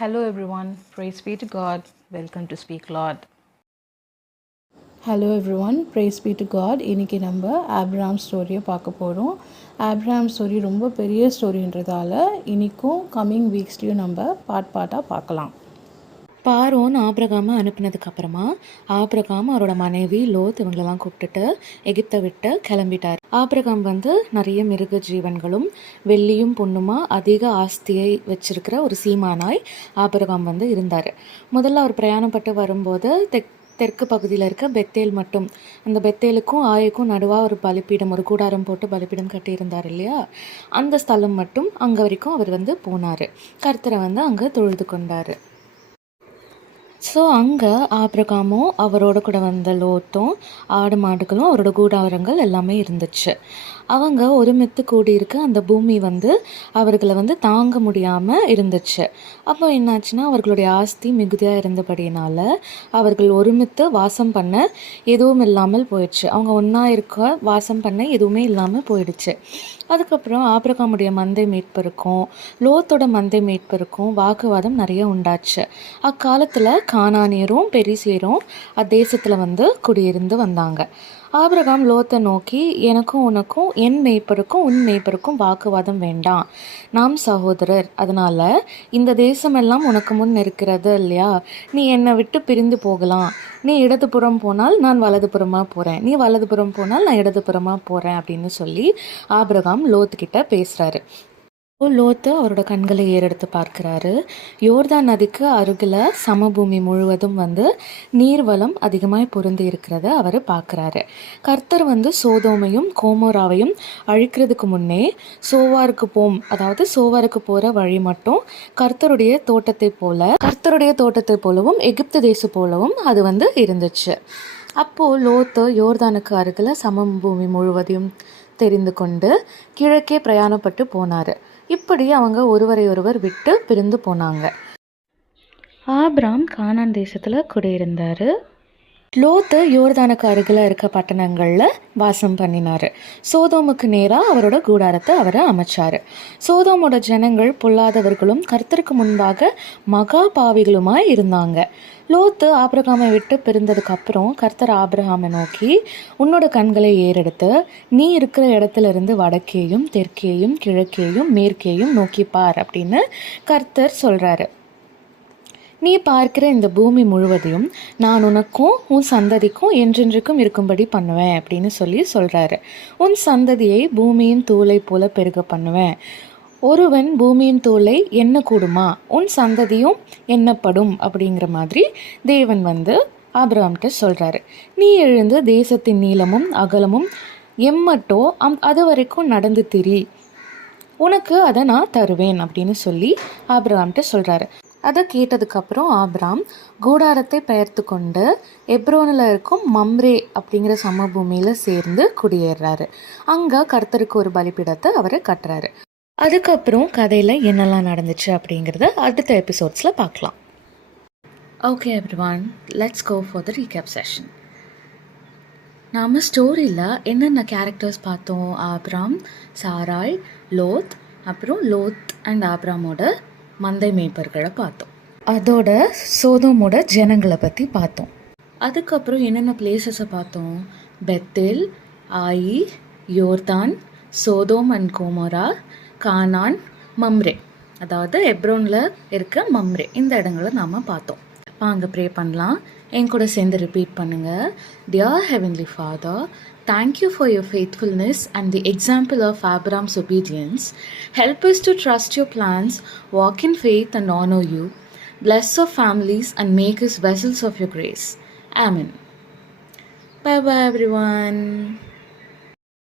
Hello everyone, praise be to God. Welcome to Speak Lord. Hello everyone, praise be to God. இன்றைக்கி நம்ம Abraham ஸ்டோரியை பார்க்க போகிறோம். Abraham story ரொம்ப பெரிய ஸ்டோரின்றதால இன்றைக்கும் கம்மிங் வீக்ஸ்லேயும் நம்ம பார்ட்டாக பார்க்கலாம். பார்வோன் ஆபிரகாமை அனுப்பினதுக்கப்புறமா ஆபிரகாம் அவரோட மனைவி லோத் இவங்களெல்லாம் கூப்பிட்டுட்டு எகிப்தை விட்டு கிளம்பிட்டார். ஆபிரகாம் நிறைய மிருக ஜீவன்களும் வெள்ளியும் பொண்ணுமா அதிக ஆஸ்தியை வச்சிருக்கிற ஒரு சீமானாய் ஆபிரகாம் இருந்தார். முதல்ல அவர் பிரயாணப்பட்டு வரும்போது தெற்கு பகுதியில் இருக்க பெத்தேல் மட்டும், அந்த பெத்தேலுக்கும் ஆயுக்கும் நடுவாக ஒரு பலிப்பீடம், ஒரு கூடாரம் போட்டு பலிப்பீடம் கட்டியிருந்தார் இல்லையா, அந்த ஸ்தலம் மட்டும் அங்கே வரைக்கும் அவர் போனார். கர்த்தரை அங்கே தொழுது கொண்டார். ஸோ அங்கே ஆபிரகாமும் அவரோட கூட வந்த லோத்தும் ஆடு மாடுகளும் அவரோட கூடாரங்கள் எல்லாமே இருந்துச்சு. அவங்க ஒருமித்து கூடியிருக்க அந்த பூமி அவர்களை தாங்க முடியாமல் இருந்துச்சு. அப்போ என்னாச்சுன்னா, அவர்களுடைய ஆஸ்தி மிகுதியாக இருந்தபடியினால அவர்கள் ஒருமித்து வாசம் பண்ண எதுவும் இல்லாமல் போயிடுச்சு. அவங்க ஒன்றா இருக்க வாசம் பண்ண எதுவுமே இல்லாமல் போயிடுச்சு. அதுக்கப்புறம் ஆபிரகாமுடைய மந்தை மீட்பருக்கும் லோத்தோட மந்தை மீட்பருக்கும் வாக்குவாதம் நிறைய உண்டாச்சு. அக்காலத்தில் கானானியரும் பெரிசேரும் அத்தேசத்தில் குடியிருந்து வந்தாங்க. ஆபிரகாம் லோத்தை நோக்கி, எனக்கும் உனக்கும் என் மேய்ப்பருக்கும் உன் மேய்ப்பருக்கும் வாக்குவாதம் வேண்டாம், நாம் சகோதரர், அதனால் இந்த தேசமெல்லாம் உனக்கு முன் இருக்கிறது இல்லையா, நீ என்னை விட்டு பிரிந்து போகலாம், நீ இடதுபுறம் போனால் நான் வலதுபுறமாக போகிறேன், நீ வலதுபுறம் போனால் நான் இடதுபுறமாக போகிறேன் அப்படின்னு சொல்லி ஆபிரகாம் லோத்துக்கிட்ட பேசுகிறாரு. லோத்து அவரோட கண்களை ஏறெடுத்து பார்க்குறாரு. யோர்தான் நதிக்கு அருகில் சமபூமி முழுவதும் நீர்வளம் அதிகமாக பொருந்தி இருக்கிறத அவர் பார்க்குறாரு. கர்த்தர் சோதோமையும் கோமோராவையும் அழிக்கிறதுக்கு முன்னே சோவாருக்கு போகிற வழி மட்டும் கர்த்தருடைய தோட்டத்தை போலவும் எகிப்து தேசம் போலவும் அது இருந்துச்சு. அப்போது லோத்து யோர்தானுக்கு அருகில் சமபூமி முழுவதையும் தெரிந்து கொண்டு கிழக்கே பிரயாணப்பட்டு போனார். இப்படி அவங்க ஒருவரை விட்டு பிரிந்து போனாங்க. ஆபிராம் கானான் தேசத்தில் குடியிருந்தார். லோத்து யோர்தானுக்கு அருகில் இருக்க பட்டணங்களில் வாசம் பண்ணினார். சோதோமுக்கு நேராக அவரோட கூடாரத்தை அவர் அமைச்சார். சோதோமோட ஜனங்கள் பொல்லாதவர்களும் கர்த்தருக்கு முன்பாக மகா பாவிகளுமாய் இருந்தாங்க. லோத்து ஆபிரகாமை விட்டு பிரிந்ததுக்கு அப்புறம் கர்த்தர் ஆபிரகாமை நோக்கி, உன்னோட கண்களை ஏறெடுத்து நீ இருக்கிற இடத்துல இருந்து வடக்கேயும் தெற்கேயும் கிழக்கேயும் மேற்கேயும் நோக்கிப்பார் அப்படின்னு கர்த்தர் சொல்கிறாரு. நீ பார்க்கிற இந்த பூமி முழுவதையும் நான் உனக்கும் உன் சந்ததிக்கும் என்றென்றைக்கும் இருக்கும்படி பண்ணுவேன் அப்படின்னு சொல்கிறாரு. உன் சந்ததியை பூமியின் தூளை போல பெருக பண்ணுவேன். ஒருவன் பூமியின் தூளை எண்ணக்கூடுமா, உன் சந்ததியும் எண்ணப்படும் அப்படிங்கிற மாதிரி தேவன் ஆபிரகாம்கிட்ட சொல்கிறாரு. நீ எழுந்து தேசத்தின் நீளமும் அகலமும் எம்மட்டோ அது வரைக்கும் நடந்து திரி, உனக்கு அதை நான் தருவேன் அப்படின்னு சொல்லி ஆபிரகாம்கிட்ட சொல்கிறாரு. அதை கேட்டதுக்கப்புறம் ஆபிராம் கூடாரத்தை பெயர்த்து கொண்டு எப்ரோனில் இருக்கும் மம்ரே அப்படிங்கிற சமபூமியில் சேர்ந்து குடியேறாரு. அங்கே கர்த்தருக்கு ஒரு பலிபீடத்தை அவர் கட்டுறாரு. அதுக்கப்புறம் கதையில் என்னெல்லாம் நடந்துச்சு அப்படிங்கிறத அடுத்த எபிசோட்ஸில் பார்க்கலாம். Okay everyone, let's go for the recap session. நாம் ஸ்டோரியில் என்னென்ன கேரக்டர்ஸ் பார்த்தோம்? ஆபிராம், சாராய், லோத், அப்புறம் லோத் அண்ட் ஆபிராமோட மந்தை மேய்ப்பர்களை பார்த்தோம். அதோட சோதோமோட ஜனங்களை பற்றி பார்த்தோம். அதுக்கப்புறம் என்னென்ன பிளேசஸை பார்த்தோம்? பெத்தேல், ஆயி, யோர்தான், சோதோம் அண்ட் கோமோரா, கானான், மம்ரே, அதாவது எப்ரோனில் இருக்க மம்ரே, இந்த இடங்களை நாம் பார்த்தோம். வாங்க ப்ரே பண்ணலாம். என் கூட சேர்ந்து ரிப்பீட் பண்ணுங்கள். Dear Heavenly Father, thank you for your faithfulness and the example of Abraham's obedience. Help us to trust your plans, walk in faith and honor you. Bless our families and make us vessels of your grace. Amen. Bye bye everyone.